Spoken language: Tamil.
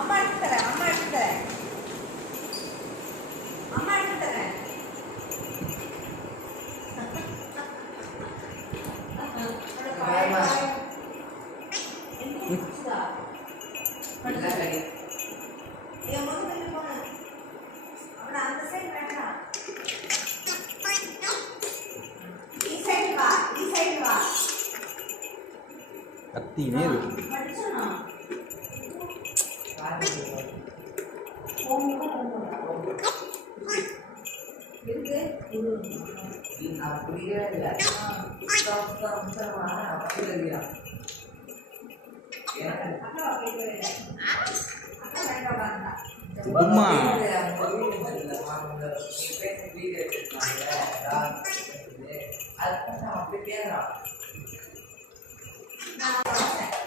அம்மா எடுத்து தரேன், அம்மா எடுத்து தரேன், அம்மா எடுத்து தரேன். அந்த சைடு வேண்டாம், ಈ ಸೈಡ್ வா, ಈ ಸೈಡ್ வா. கத்தினே இருக்கு. படிச்சனா உமா நான்